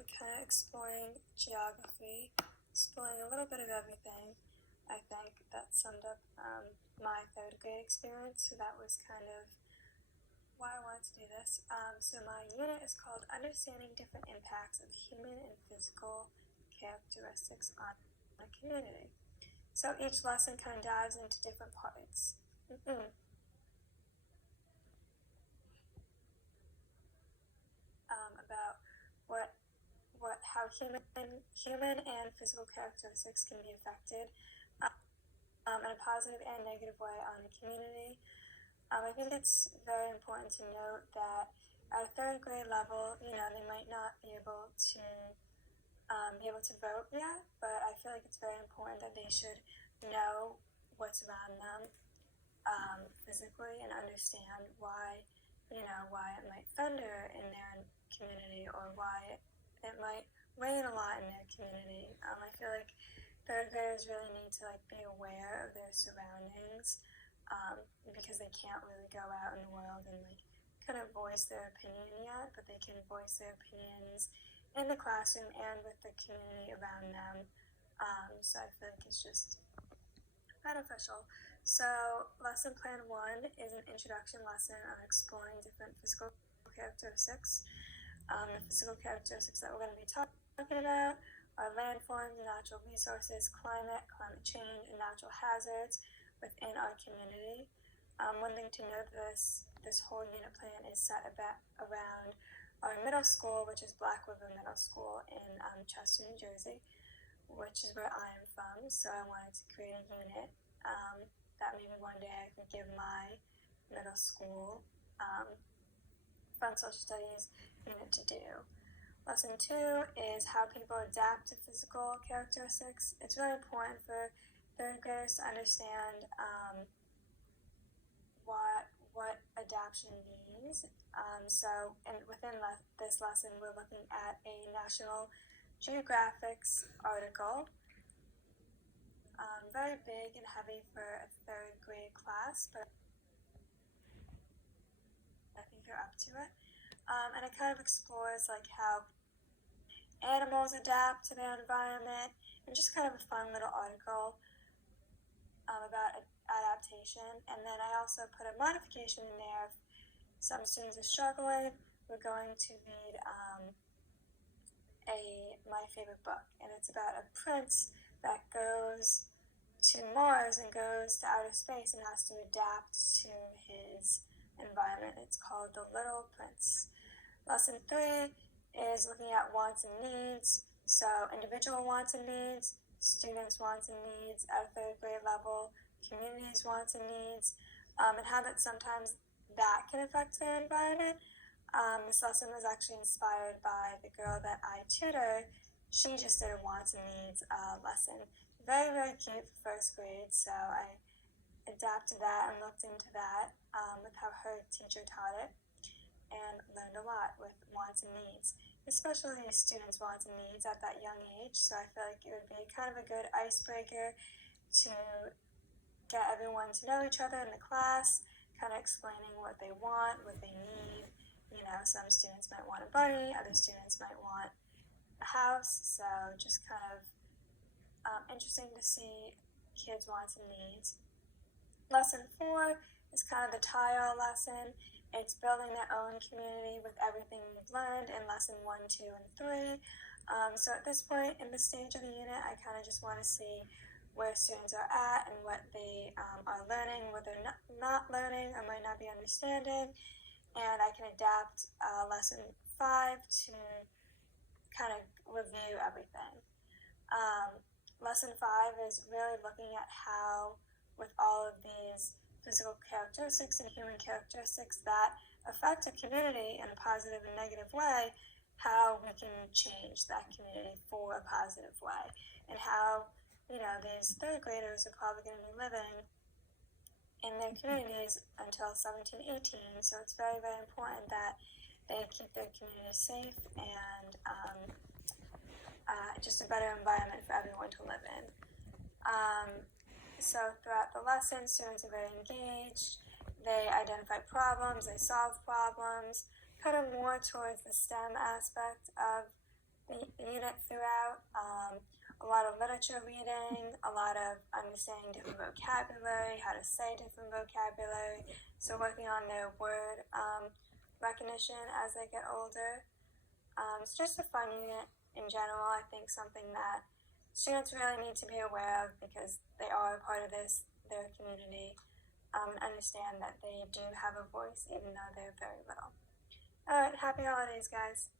kind of exploring geography, exploring a little bit of everything. I think that summed up my third grade experience, so that was kind of why I wanted to do this. So my unit is called Understanding Different Impacts of Human and Physical Characteristics on a Community. So each lesson kind of dives into different parts. About how human and physical characteristics can be affected in a positive and negative way on the community. I think it's very important to note that at a third grade level, they might not be able to vote yet, but I feel like it's very important that they should know what's around them physically and understand why it might thunder in their community or why it might rain a lot in their community. I feel like third graders really need to be aware of their surroundings because they can't really go out in the world and kind of voice their opinion yet, but they can voice their opinions in the classroom and with the community around them. So I feel like it's just beneficial. So lesson plan 1 is an introduction lesson on exploring different physical characteristics. The physical characteristics that we're going to be talking about are landforms, natural resources, climate change, and natural hazards within our community. One thing to note, this whole unit plan is set around our middle school, which is Black River Middle School in Chester, New Jersey, which is where I am from. So I wanted to create a unit that maybe one day I could give my middle school Fund Social Studies unit to do. Lesson 2 is how people adapt to physical characteristics. It's really important for third graders to understand what adaptation means. So within this lesson, we're looking at a National Geographic's article. Very big and heavy for a third grade class, but I think you're up to it. And it kind of explores how animals adapt to their environment, and just kind of a fun little article about adaptation. And then I also put a modification in there. If some students are struggling, we're going to read my favorite book, and it's about a prince that goes to Mars and goes to outer space and has to adapt to his environment. It's called The Little Prince. Lesson 3 is looking at wants and needs. So individual wants and needs, students' wants and needs at a third grade level, communities' wants and needs, and how that sometimes that can affect their environment. This lesson was actually inspired by the girl that I tutor. She just did a wants and needs lesson. Very, very cute for first grade, so I adapted that and looked into that with how her teacher taught it, and learned a lot with wants and needs, especially students' wants and needs at that young age. So I feel like it would be kind of a good icebreaker to get everyone to know each other in the class, kind of explaining what they want, what they need. Some students might want a bunny, other students might want a house, so just kind of interesting to see kids' wants and needs. Lesson 4 is kind of the tie-all lesson. It's building their own community with everything we've learned in lesson 1, 2, and 3. So at this point in the stage of the unit, I kind of just want to see where students are at and what they are learning, what they're not learning or might not be understanding. And I can adapt lesson 5 to kind of review everything. Lesson 5 is really looking at how, with all of these physical characteristics and human characteristics that affect a community in a positive and negative way, how we can change that community for a positive way, and how these third graders are probably going to be living in their communities until 17, 18, so it's very, very important that they keep their community safe and just a better environment for everyone to live in. So throughout the lesson, students are very engaged. They identify problems, they solve problems, kind of more towards the STEM aspect of the unit throughout. A lot of literature reading, a lot of understanding different vocabulary, how to say different vocabulary, so working on their word recognition as they get older. It's just a fun unit in general. I think something that students really need to be aware of because they are a part of their community, and understand that they do have a voice even though they're very little. Alright, happy holidays, guys.